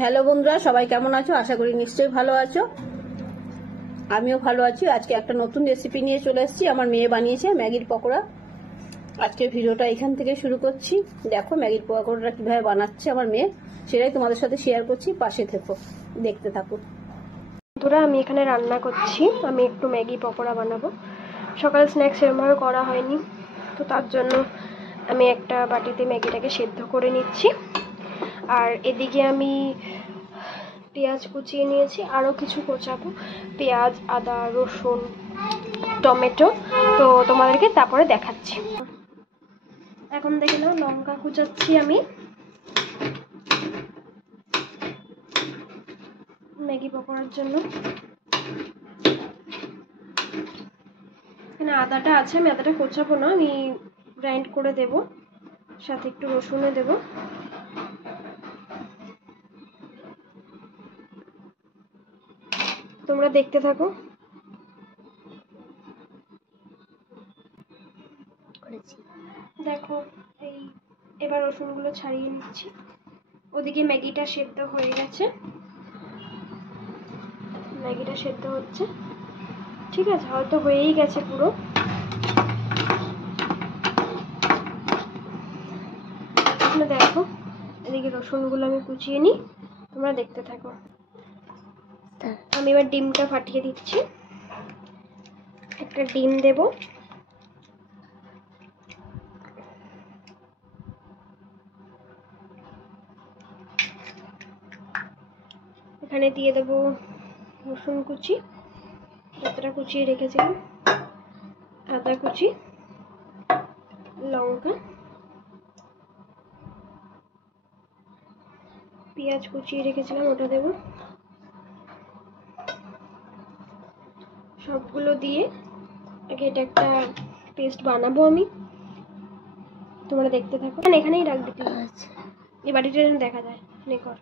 Hello বন্ধুরা, সবাই কেমন আছো? আশা করি নিশ্চয়ই ভালো আছো। আমিও ভালো আছি। আজকে একটা নতুন রেসিপি নিয়ে চলে এসেছি। আমার মেয়ে বানিয়েছে ম্যাগির পকোড়া। আজকে ভিডিওটা এখান থেকে শুরু করছি। দেখো ম্যাগির পকোড়াটা কিভাবে বানাচ্ছে আমার মেয়ে, সেটাই তোমাদের সাথে শেয়ার করছি। পাশে থেকো, দেখতে থাকো। বন্ধুরা, আমি এখানে রান্না করছি। আমি একটু ম্যাগি পকোড়া বানাবো। সকালে স্ন্যাক্স এরমভাবে করা হয়নি, তো তার জন্য আমি একটা বাটিতে ম্যাগিটাকে সেদ্ধ করে নিচ্ছি। আর এদিকে আমি পেঁয়াজ কুচিয়ে নিয়েছি, আরও কিছু কোচাবো। পেঁয়াজ, আদা, রসুন, টমেটো। তো তোমাদেরকে তারপরে দেখাচ্ছি। এখন দেখে নাও, লঙ্কা কুচাচ্ছি আমি ম্যাগি পকোড়ার জন্য। এখানে আদাটা আছে, আমি আদাটা কোচাবো না, আমি গ্রাইন্ড করে দেব, সাথে একটু রসুনও দেব। তোমরা দেখতে থাকো। দেখো, এবার রসুনগুলো ছাড়িয়ে নিচ্ছি। ওদিকে ম্যাগিটা সেদ্ধ হয়ে গেছে, ম্যাগিটা সেদ্ধ হচ্ছে। ঠিক আছে, হয়তো হয়েই গেছে পুরো। দেখো, এদিকে রসুনগুলো আমি কুচিয়ে নিই, তোমরা দেখতে থাকো। আমি এবার ডিমটা ফাটিয়ে দিচ্ছি। একটা ডিম দেব, এখানে দিয়ে দেব রসুন কুচি, যতটা কুচিয়ে রেখেছিলাম, আদা কুচি, লঙ্কা, পেঁয়াজ কুচিয়ে রেখেছিলাম ওটা দেব। সবগুলো দিয়ে আগে এটা একটা পেস্ট বানাবো আমি, তোমরা দেখতে থাকো। এখানেই রাখবে, এই বাটিটা যেন দেখা যায়। কর।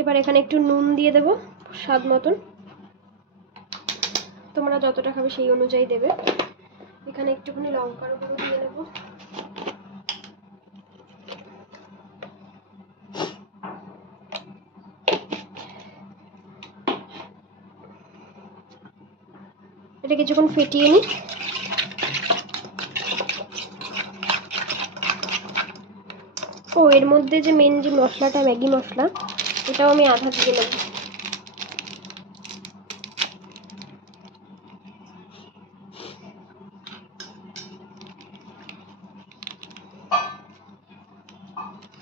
এবার এখানে একটু নুন দিয়ে দেবো স্বাদ মতন, তোমরা যতটা খাবে সেই অনুযায়ী দেবে। এখানে একটুখানি লঙ্কার গুঁড়ো দিয়ে নেব, এটা কিছুক্ষণ ফেটিয়ে নিই। ও, এর মধ্যে যে মেন যে মশলাটা, ম্যাগি মশলা, এটাও আমি আধা দিয়ে নেব।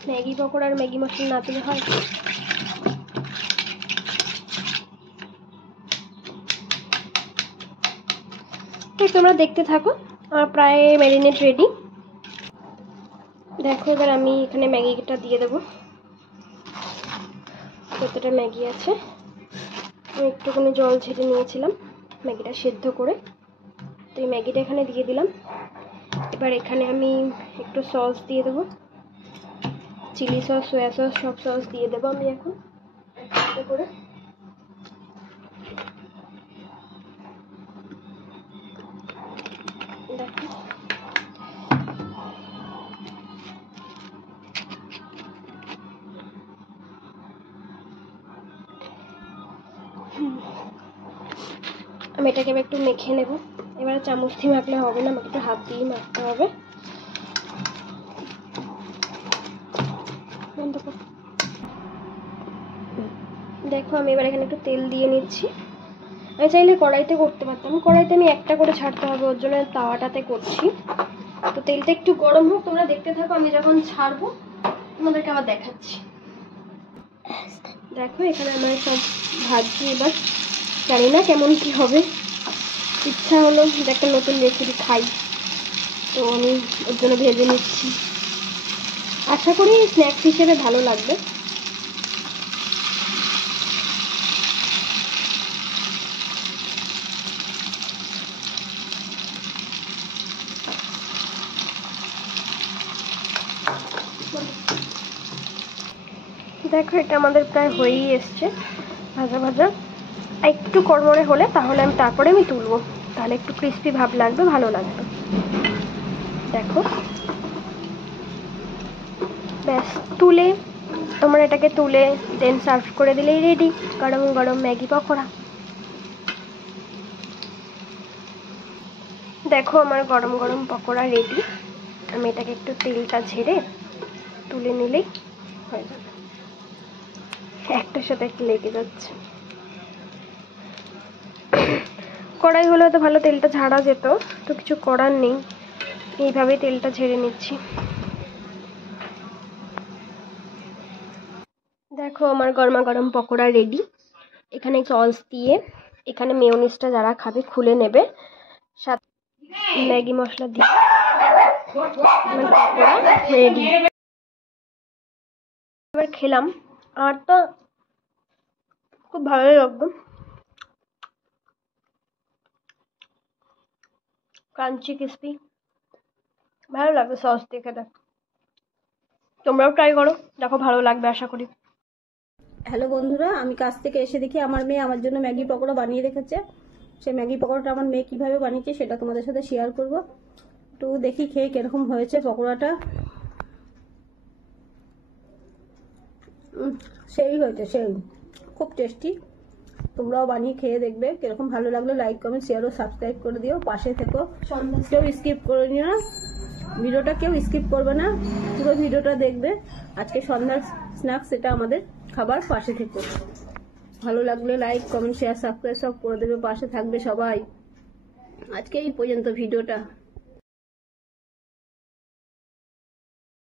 ম্যাগি পকোড়ার ম্যাগি মশলা না দিলে হয়? তোমরা দেখতে থাকো, আমার প্রায় ম্যারিনেট রেডি। দেখো, এবার আমি এখানে ম্যাগিটা দিয়ে দেবো। যতটা ম্যাগি আছে, আমি একটুখানি জল ছেড়ে নিয়েছিলাম ম্যাগিটা সেদ্ধ করে, তো এই ম্যাগিটা এখানে দিয়ে দিলাম। এবার এখানে আমি একটু সস দিয়ে দেবো, চিলি সস, সয়া সস, সব সস দিয়ে দেবো আমি এখন করে। দেখো, আমি এটাকে একটু মেখে নেব। এবারে চামচ দিয়ে মাখলে হবে না, আমাকে একটু হাত দিয়েই মাখতে হবে। দেখো, আমি এবার এখানে একটু তেল দিয়ে নিচ্ছি। আমি চাইলে কড়াইতে করতে পারতাম, কড়াইতে আমি একটা করে ছাড়তে হবে, ওর জন্য তাওয়াটাতে করছি। তো তেলটা একটু গরম হোক, তোমরা দেখতে থাকো। আমি যখন ছাড়বো তোমাদেরকে আবার দেখাচ্ছি। দেখো, এখানে আমার সব ভাজছি। এবার জানি না কেমন কি হবে, ইচ্ছা হলো যে একটা নতুন রেসিপি খাই, তো আমি ওর জন্য ভেজে নিচ্ছি। আশা করি স্ন্যাক্স হিসেবে ভালো লাগবে। দেখো, এটা আমাদের প্রায় হয়েই এসছে ভাজা ভাজা। একটু কড়মড়ে হলে তাহলে তারপরে আমি তুলবো, তাহলে একটু ক্রিস্পি ভাব লাগবে, ভালো লাগবে। দেখো, ব্যাস তুলে তোমরা এটাকে তুলে দেন সার্ভ করে দিলেই রেডি গরম গরম ম্যাগি পকোড়া। দেখো আমার গরম গরম পকোড়া রেডি। আমি এটাকে একটু তেলটা ঝেড়ে তুলে নিলেই হয়ে যাবে। একটার সাথে একটা লেগে যাচ্ছে। কড়াই হলে তো ভালো তেলটা ঝাড়া যেত, তো কিছু করার নেই, এইভাবে তেলটা ঝেড়ে নিচ্ছি। দেখো আমার গরমা গরম পকোড়া রেডি। এখানে সস দিয়ে, এখানে মেয়োনিজটা যারা খাবে খুলে নেবে, সাথে ম্যাগি মশলা দিয়ে আমার পকোড়া রেডি। এবার খেলাম আর তো খুব ভালোই লাগলো, ক্রাঞ্চি ক্রিস্পি, ভালো লাগবে সস দিয়ে খেতে। তোমরাও ট্রাই করো, দেখো ভালো লাগবে আশা করি। হ্যালো বন্ধুরা, আমি কাছ থেকে এসে দেখি আমার মেয়ে আমার জন্য ম্যাগি পকোড়া বানিয়ে রেখেছে। সেই ম্যাগি পকোড়াটা আমার মেয়ে কিভাবে বানিয়েছে সেটা তোমাদের সাথে শেয়ার করব। তো দেখি খেয়ে কিরকম হয়েছে পকোড়াটা। সেই হয়েছে, সেই খুব টেস্টি। তোমরাও বানিয়ে খেয়ে দেখবে কিরকম ভালো লাগলো। লাইক কমেন্ট শেয়ার ও সাবস্ক্রাইব করে দিও, পাশে থেকো, কেউ স্কিপ করে নিও না ভিডিওটা, কেউ স্কিপ করবে না, পুরো ভিডিওটা দেখবে। আজকে সন্ধ্যার স্ন্যাক্স, এটা আমাদের খাবার, পাশে থেকো। ভালো লাগলে লাইক কমেন্ট শেয়ার সাবস্ক্রাইব সব করে দেবে, পাশে থাকবে সবাই। আজকে এই পর্যন্ত ভিডিওটা।